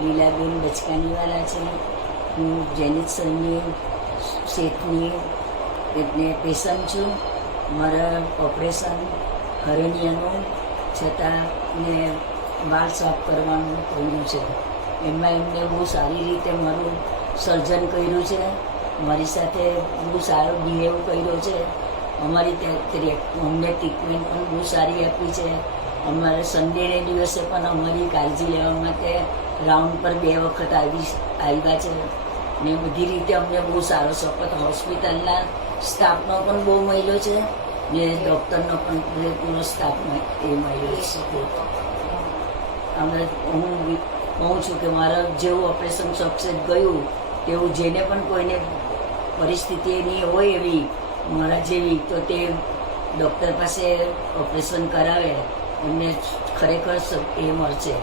લીલાબેન બચકાનીવાલા છે. હું જેનિત સરની શેઠની એટલે પેશન્ટ છું. મારા ઓપરેશન હરણિયાનું છતાં ને વાળ સાફ કરવાનું કહ્યું છે. એમાં એમને બહુ સારી રીતે મારું સર્જન કર્યું છે. મારી સાથે બહુ સારો બિહેવ કર્યો છે. અમારી અમને ટ્રીટમેન્ટ પણ બહુ સારી આપી છે. અમારે સન્ડેને દિવસે પણ અમારી કાળજી લેવા માટે રાઉન્ડ પર 2 વખત આવ્યા છે ને બધી રીતે અમને બહુ સારો સપોર્ટ હોસ્પિટલના સ્ટાફનો પણ બહુ મળ્યો છે ને ડૉક્ટરનો પણ પૂરેપૂરો સ્ટાફમાં એ મળ્યો છે સપોર્ટ. અમે હું કહું છું કે મારા જેવું ઓપરેશન સક્સેસ ગયું તેવું જેને પણ કોઈને પરિસ્થિતિ એની હોય એવી મારા જેવી તો તે ડૉક્ટર પાસે ઓપરેશન કરાવે એમને ખરેખર એ મળશે.